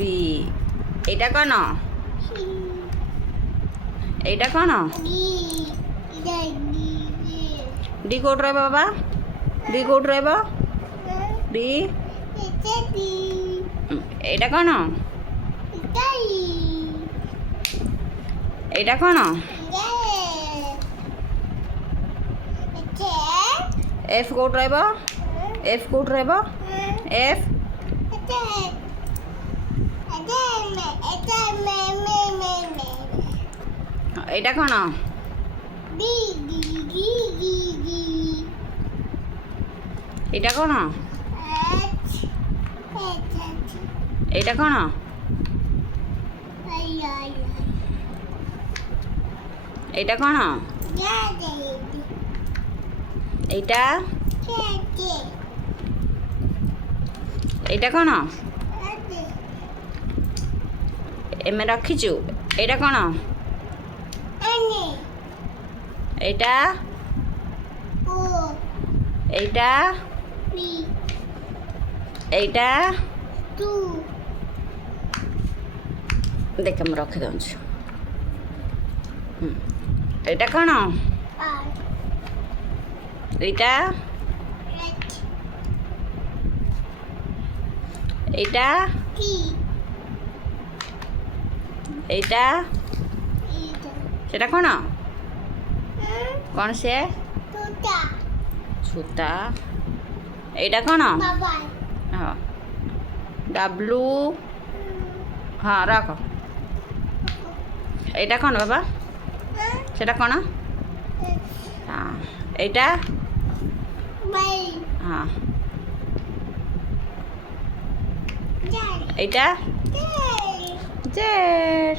বি। এটা কোন? এইটা কোন? ডি কোট রইব বাবা? ডি কোট রইব? ডি। এটা কোন? এটা কোন? এফ কোট রইব? এফ কোট রইব? এফ। এটা কোন? এটা কোন? এটা কোন? এটা কোন? এইটা। এইটা কোন? এমে ରଖିଛୁ। এইটা কোন? এইটা। এইটা। এইটা। ଦେଖ ମୁଁ ରଖିଦେଉଛି। এইটা কোন? এইটা। এইটা। এইটা। সেটা কোন? কোন সে? ছুতা। এইটা কোন? হ্যাঁ ডাব্লু। হ্যাঁ রাখ। এইটা কোন বাবা? সেটা কোন? হ্যাঁ এইটা। হ্যাঁ এইটা। জেড।